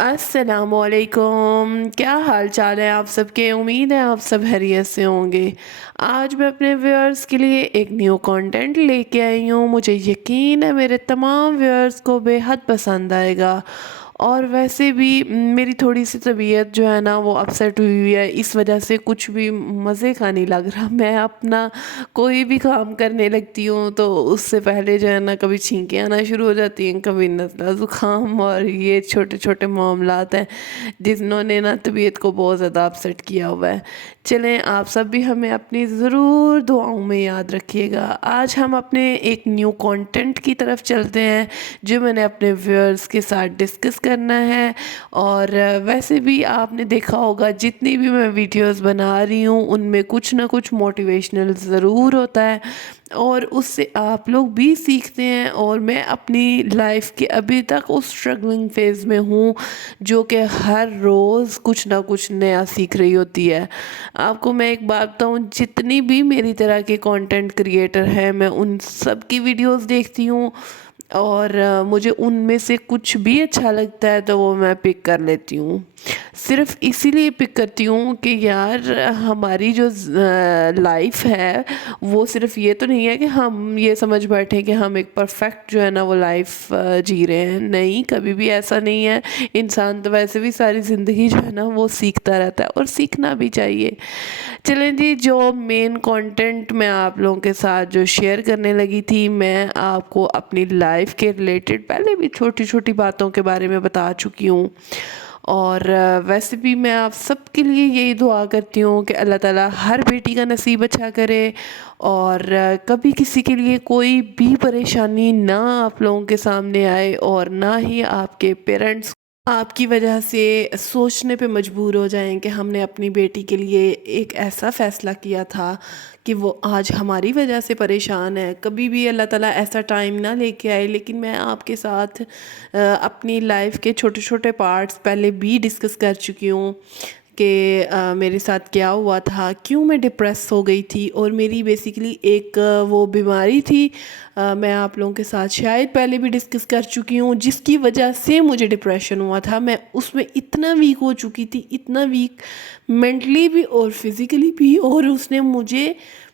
السلام علیکم، کیا حال چال ہے آپ سب کے؟ امید ہے آپ سب خیریت سے ہوں گے۔ آج میں اپنے ویورز کے لیے ایک نیو کانٹینٹ لے کے آئی ہوں۔ مجھے یقین ہے میرے تمام ویورز کو بے حد پسند آئے گا، اور ویسے بھی میری تھوڑی سی طبیعت جو ہے نا وہ اپسیٹ ہوئی ہے، اس وجہ سے کچھ بھی مزے کا نہیں لگ رہا۔ میں اپنا کوئی بھی کام کرنے لگتی ہوں تو اس سے پہلے جو ہے نا کبھی چھینکیں آنا شروع ہو جاتی ہیں، کبھی نزلہ زکام، اور یہ چھوٹے چھوٹے معاملات ہیں جنہوں نے نا طبیعت کو بہت زیادہ اپسیٹ کیا ہوا ہے۔ چلیں آپ سب بھی ہمیں اپنی ضرور دعاؤں میں یاد رکھیے گا۔ آج ہم اپنے ایک نیو کانٹینٹ کی طرف چلتے ہیں جو میں نے اپنے ویورز کے ساتھ ڈسکس کرنا ہے، اور ویسے بھی آپ نے دیکھا ہوگا جتنی بھی میں ویڈیوز بنا رہی ہوں ان میں کچھ نہ کچھ موٹیویشنل ضرور ہوتا ہے، اور اس سے آپ لوگ بھی سیکھتے ہیں، اور میں اپنی لائف کے ابھی تک اس اسٹرگلنگ فیز میں ہوں جو کہ ہر روز کچھ نہ کچھ نیا سیکھ رہی ہوتی ہے۔ آپ کو میں ایک بات بتاؤں، جتنی بھی میری طرح کے کانٹینٹ کریئٹر ہیں میں ان سب کی ویڈیوز دیکھتی ہوں، اور مجھے ان میں سے کچھ بھی اچھا لگتا ہے تو وہ میں پک کر لیتی ہوں۔ صرف اسی لیے پک کرتی ہوں کہ یار ہماری جو لائف ہے وہ صرف یہ تو نہیں ہے کہ ہم یہ سمجھ بیٹھیں کہ ہم ایک پرفیکٹ جو ہے نا وہ لائف جی رہے ہیں۔ نہیں، کبھی بھی ایسا نہیں ہے۔ انسان تو ویسے بھی ساری زندگی جو ہے نا وہ سیکھتا رہتا ہے، اور سیکھنا بھی چاہیے۔ چلیں جی، جو مین کانٹینٹ میں آپ لوگوں کے ساتھ جو شیئر کرنے لگی تھی، میں آپ کو اپنی لائف کے ریلیٹڈ پہلے بھی چھوٹی چھوٹی باتوں کے بارے میں بتا چکی ہوں، اور ویسے بھی میں آپ سب کے لیے یہی دعا کرتی ہوں کہ اللہ تعالیٰ ہر بیٹی کا نصیب اچھا کرے، اور کبھی کسی کے لیے کوئی بھی پریشانی نہ آپ لوگوں کے سامنے آئے، اور نہ ہی آپ کے پیرنٹس آپ کی وجہ سے سوچنے پہ مجبور ہو جائیں کہ ہم نے اپنی بیٹی کے لیے ایک ایسا فیصلہ کیا تھا کہ وہ آج ہماری وجہ سے پریشان ہے۔ کبھی بھی اللہ تعالیٰ ایسا ٹائم نہ لے کے آئے۔ لیکن میں آپ کے ساتھ اپنی لائف کے چھوٹے چھوٹے پارٹس پہلے بھی ڈسکس کر چکی ہوں کہ میرے ساتھ کیا ہوا تھا، کیوں میں ڈپریس ہو گئی تھی، اور میری بیسیکلی ایک وہ بیماری تھی، میں آپ لوگوں کے ساتھ شاید پہلے بھی ڈسکس کر چکی ہوں، جس کی وجہ سے مجھے ڈپریشن ہوا تھا۔ میں اس میں اتنا ویک ہو چکی تھی، اتنا ویک مینٹلی بھی اور فزیکلی بھی، اور اس نے مجھے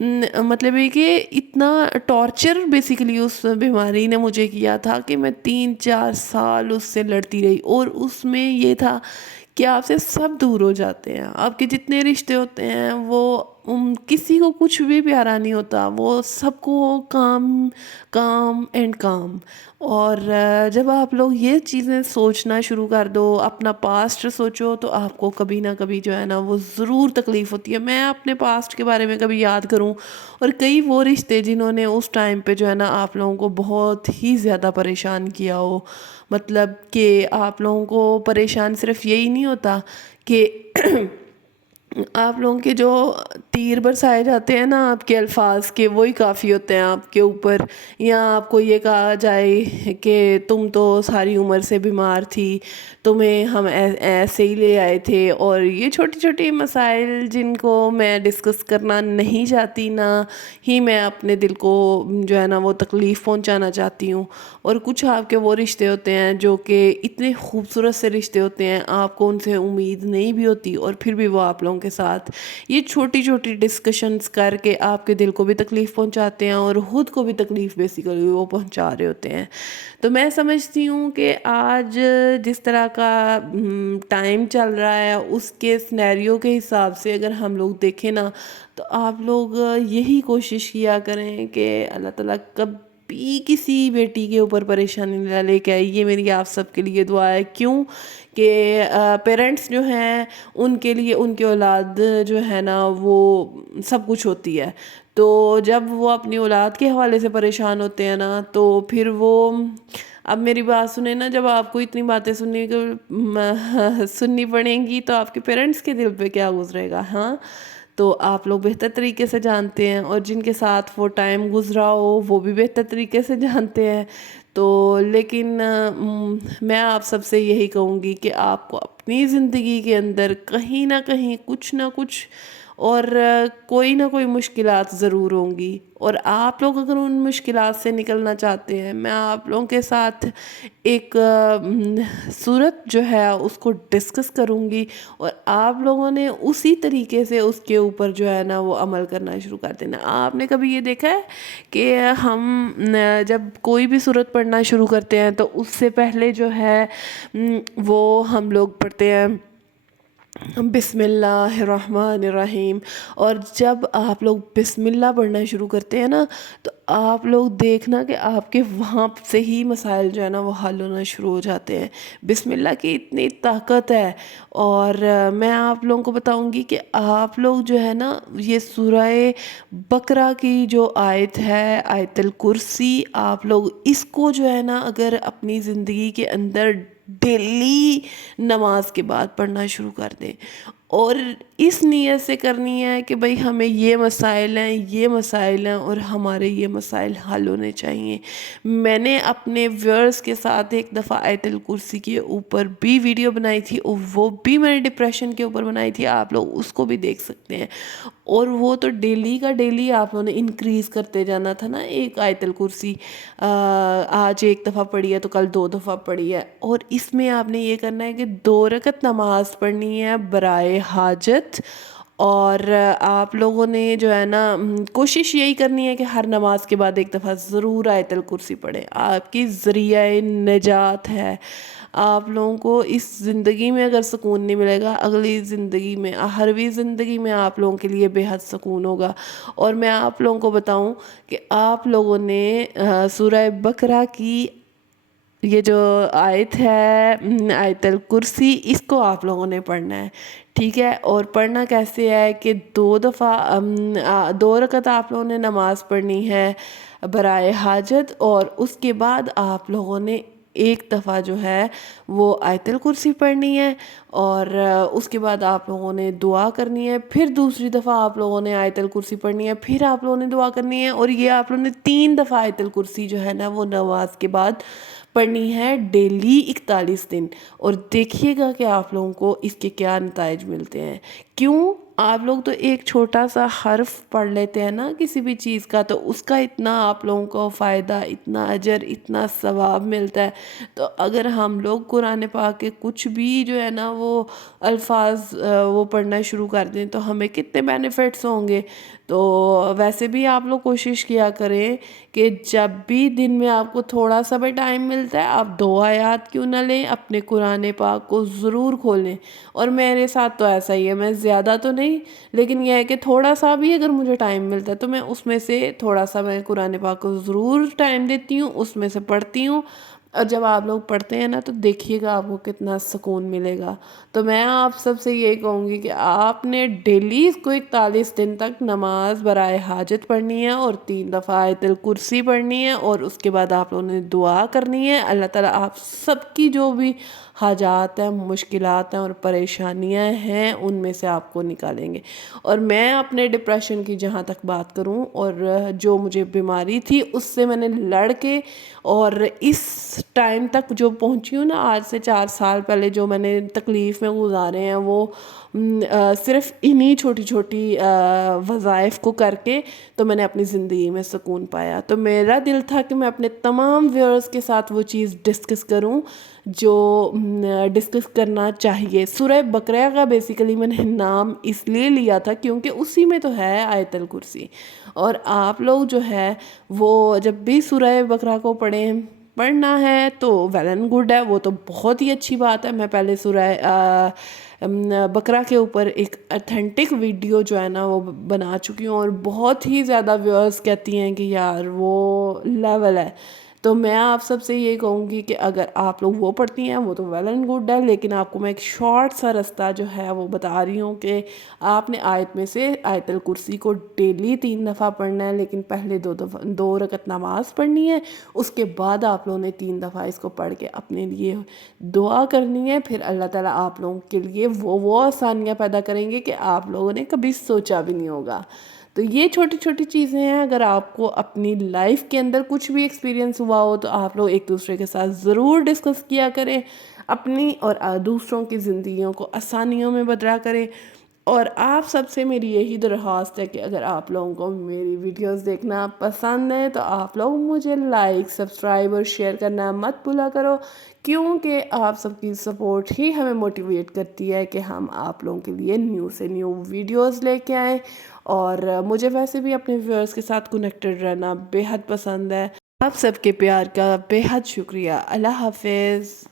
مطلب ہے کہ اتنا ٹارچر بیسیکلی اس بیماری نے مجھے کیا تھا کہ میں 3-4 سال اس سے لڑتی رہی، اور اس میں یہ تھا کہ آپ سے سب دور ہو جاتے ہیں، آپ کے جتنے رشتے ہوتے ہیں وہ کسی کو کچھ بھی پیارا نہیں ہوتا، وہ سب کو کام کام اینڈ کام۔ اور جب آپ لوگ یہ چیزیں سوچنا شروع کر دو، اپنا پاسٹ سوچو، تو آپ کو کبھی نہ کبھی جو ہے نا وہ ضرور تکلیف ہوتی ہے۔ میں اپنے پاسٹ کے بارے میں کبھی یاد کروں، اور کئی وہ رشتے جنہوں نے اس ٹائم پہ جو ہے نا آپ لوگوں کو بہت ہی زیادہ پریشان کیا ہو، مطلب کہ آپ لوگوں کو پریشان صرف یہی نہیں ہوتا کہ آپ لوگوں کے جو تیر برسائے جاتے ہیں نا آپ کے الفاظ کے، وہی کافی ہوتے ہیں آپ کے اوپر، یا آپ کو یہ کہا جائے کہ تم تو ساری عمر سے بیمار تھی، تمہیں ہم ایسے ہی لے آئے تھے، اور یہ چھوٹی چھوٹی مسائل جن کو میں ڈسکس کرنا نہیں چاہتی، نہ ہی میں اپنے دل کو جو ہے نا وہ تکلیف پہنچانا چاہتی ہوں۔ اور کچھ آپ کے وہ رشتے ہوتے ہیں جو کہ اتنے خوبصورت سے رشتے ہوتے ہیں، آپ کو ان سے امید نہیں بھی ہوتی، اور پھر بھی وہ آپ لوگوں کے ساتھ یہ چھوٹی چھوٹی ڈسکشنز کر کے آپ کے دل کو بھی تکلیف پہنچاتے ہیں، اور خود کو بھی تکلیف بیسیکلی وہ پہنچا رہے ہوتے ہیں۔ تو میں سمجھتی ہوں کہ آج جس طرح کا ٹائم چل رہا ہے اس کے سنیریو کے حساب سے اگر ہم لوگ دیکھیں نا، تو آپ لوگ یہی کوشش کیا کریں کہ اللہ تعالیٰ کبھی کسی بیٹی کے اوپر پریشانی نہ لے کے آئے۔ یہ میری آپ سب کے لیے دعا ہے، کیوں کہ پیرنٹس جو ہیں ان کے لیے ان کی اولاد جو ہے نا وہ سب کچھ ہوتی ہے، تو جب وہ اپنی اولاد کے حوالے سے پریشان ہوتے ہیں نا تو پھر وہ اب میری بات سنیں نا، جب آپ کو اتنی باتیں سننی پڑیں گی تو آپ کے پیرنٹس کے دل پہ کیا گزرے گا؟ ہاں، تو آپ لوگ بہتر طریقے سے جانتے ہیں، اور جن کے ساتھ وہ ٹائم گزرا ہو وہ بھی بہتر طریقے سے جانتے ہیں۔ تو لیکن میں آپ سب سے یہی کہوں گی کہ آپ کو اپنی زندگی کے اندر کہیں نہ کہیں کچھ نہ کچھ اور کوئی نہ کوئی مشکلات ضرور ہوں گی، اور آپ لوگ اگر ان مشکلات سے نکلنا چاہتے ہیں، میں آپ لوگوں کے ساتھ ایک صورت جو ہے اس کو ڈسکس کروں گی، اور آپ لوگوں نے اسی طریقے سے اس کے اوپر جو ہے نا وہ عمل کرنا شروع کر دینا۔ آپ نے کبھی یہ دیکھا ہے کہ ہم جب کوئی بھی صورت پڑھنا شروع کرتے ہیں تو اس سے پہلے جو ہے وہ ہم لوگ پڑھتے ہیں بسم اللہ الرحمن الرحیم، اور جب آپ لوگ بسم اللہ پڑھنا شروع کرتے ہیں نا تو آپ لوگ دیکھنا کہ آپ کے وہاں سے ہی مسائل جو ہے نا وہ حل ہونا شروع ہو جاتے ہیں۔ بسم اللہ کی اتنی طاقت ہے، اور میں آپ لوگوں کو بتاؤں گی کہ آپ لوگ جو ہے نا یہ سورہ بقرہ کی جو آیت ہے، آیت الکرسی، آپ لوگ اس کو جو ہے نا اگر اپنی زندگی کے اندر ڈیلی نماز کے بعد پڑھنا شروع کر دیں، اور اس نیت سے کرنی ہے کہ بھئی ہمیں یہ مسائل ہیں، یہ مسائل ہیں، اور ہمارے یہ مسائل حل ہونے چاہیے۔ میں نے اپنے ویورز کے ساتھ ایک دفعہ آیت الکرسی کے اوپر بھی ویڈیو بنائی تھی، اور وہ بھی میں نے ڈپریشن کے اوپر بنائی تھی، آپ لوگ اس کو بھی دیکھ سکتے ہیں، اور وہ تو ڈیلی کا ڈیلی آپ لوگوں نے انکریز کرتے جانا تھا نا۔ ایک آیت الکرسی آج ایک دفعہ پڑھی ہے تو کل 2 دفعہ پڑھی ہے، اور اس میں آپ نے یہ کرنا ہے کہ 2 رکعت نماز پڑھنی ہے برائے حاجت، اور آپ لوگوں نے جو ہے نا کوشش یہی کرنی ہے کہ ہر نماز کے بعد ایک دفعہ ضرور آیت الکرسی پڑھیں۔ آپ کی ذریعہ نجات ہے۔ آپ لوگوں کو اس زندگی میں اگر سکون نہیں ملے گا، اگلی زندگی میں، آخروی زندگی میں آپ لوگوں کے لیے بے حد سکون ہوگا۔ اور میں آپ لوگوں کو بتاؤں کہ آپ لوگوں نے سورہ بقرہ کی یہ جو آیت ہے، آیت الکرسی، اس کو آپ لوگوں نے پڑھنا ہے، ٹھیک ہے؟ اور پڑھنا کیسے ہے کہ 2 دفعہ 2 رکعت آپ لوگوں نے نماز پڑھنی ہے برائے حاجت، اور اس کے بعد آپ لوگوں نے ایک دفعہ جو ہے وہ آیت الکرسی پڑھنی ہے، اور اس کے بعد آپ لوگوں نے دعا کرنی ہے، پھر دوسری دفعہ آپ لوگوں نے آیت الکرسی پڑھنی ہے، پھر آپ لوگوں نے دعا کرنی ہے، اور یہ آپ لوگوں نے 3 دفعہ آیت الکرسی جو ہے نا وہ نماز کے بعد پڑھنی ہے ڈیلی 41 دن، اور دیکھیے گا کہ آپ لوگوں کو اس کے کیا نتائج ملتے ہیں۔ کیوں؟ آپ لوگ تو ایک چھوٹا سا حرف پڑھ لیتے ہیں نا کسی بھی چیز کا، تو اس کا اتنا آپ لوگوں کو فائدہ، اتنا اجر، اتنا ثواب ملتا ہے۔ تو اگر ہم لوگ قرآن پاک کے کچھ بھی جو ہے نا وہ الفاظ وہ پڑھنا شروع کر دیں تو ہمیں کتنے بینیفٹس ہوں گے۔ تو ویسے بھی آپ لوگ کوشش کیا کریں کہ جب بھی دن میں آپ کو تھوڑا سا بھی ٹائم ملتا ہے، آپ 2 آیات کیوں نہ لیں، اپنے قرآن پاک کو ضرور کھولیں۔ اور میرے ساتھ تو ایسا ہی ہے، میں زیادہ تو نہیں، لیکن یہ ہے کہ تھوڑا سا بھی اگر مجھے ٹائم ملتا ہے تو میں اس میں سے تھوڑا سا میں قرآن پاک کو ضرور ٹائم دیتی ہوں، اس میں سے پڑھتی ہوں۔ اور جب آپ لوگ پڑھتے ہیں نا تو دیکھیے گا آپ کو کتنا سکون ملے گا۔ تو میں آپ سب سے یہ کہوں گی کہ آپ نے ڈیلی اس کو 41 دن تک نماز برائے حاجت پڑھنی ہے، اور 3 دفعہ آیت الکرسی پڑھنی ہے، اور اس کے بعد آپ لوگوں نے دعا کرنی ہے۔ اللہ تعالیٰ آپ سب کی جو بھی حاجات ہیں، مشکلات ہیں اور پریشانیاں ہیں، ان میں سے آپ کو نکالیں گے۔ اور میں اپنے ڈپریشن کی جہاں تک بات کروں، اور جو مجھے بیماری تھی اس سے میں نے لڑ کے اور اس ٹائم تک جو پہنچی ہوں نا، آج سے 4 سال پہلے جو میں نے تکلیف میں گزارے ہیں، وہ صرف انہی چھوٹی چھوٹی وظائف کو کر کے تو میں نے اپنی زندگی میں سکون پایا۔ تو میرا دل تھا کہ میں اپنے تمام ویورز کے ساتھ وہ چیز ڈسکس کروں جو ڈسکس کرنا چاہیے۔ سورہ بقرہ کا بیسیکلی میں نے نام اس لیے لیا تھا کیونکہ اسی میں تو ہے آیت الکرسی، اور آپ لوگ جو ہے وہ جب بھی سورہ بقرہ کو پڑھنا ہے تو ویل اینڈ گڈ ہے، وہ تو بہت ہی اچھی بات ہے۔ میں پہلے سورہ بقرہ کے اوپر ایک اتھینٹک ویڈیو جو ہے نا وہ بنا چکی ہوں، اور بہت ہی زیادہ ویورز کہتی ہیں کہ یار وہ لیول ہے۔ تو میں آپ سب سے یہ کہوں گی کہ اگر آپ لوگ وہ پڑھتی ہیں وہ تو ویل اینڈ گڈ ہے، لیکن آپ کو میں ایک شارٹ سا رستہ جو ہے وہ بتا رہی ہوں کہ آپ نے آیت میں سے آیت الکرسی کو ڈیلی 3 دفعہ پڑھنا ہے، لیکن پہلے 2 رکعت نماز پڑھنی ہے، اس کے بعد آپ لوگوں نے 3 دفعہ اس کو پڑھ کے اپنے لیے دعا کرنی ہے۔ پھر اللہ تعالیٰ آپ لوگوں کے لیے وہ آسانیاں پیدا کریں گے کہ آپ لوگوں نے کبھی سوچا بھی نہیں ہوگا۔ تو یہ چھوٹی چھوٹی چیزیں ہیں، اگر آپ کو اپنی لائف کے اندر کچھ بھی ایکسپیرینس ہوا ہو تو آپ لوگ ایک دوسرے کے ساتھ ضرور ڈسکس کیا کریں، اپنی اور دوسروں کی زندگیوں کو آسانیوں میں بدلا کریں۔ اور آپ سب سے میری یہی درخواست ہے کہ اگر آپ لوگوں کو میری ویڈیوز دیکھنا پسند ہے تو آپ لوگ مجھے لائک سبسکرائب اور شیئر کرنا مت بھولا کرو، کیونکہ آپ سب کی سپورٹ ہی ہمیں موٹیویٹ کرتی ہے کہ ہم آپ لوگوں کے لیے نیو سے نیو ویڈیوز لے کے آئیں۔ اور مجھے ویسے بھی اپنے ویورز کے ساتھ کنیکٹڈ رہنا بے حد پسند ہے۔ آپ سب کے پیار کا بے حد شکریہ۔ اللہ حافظ۔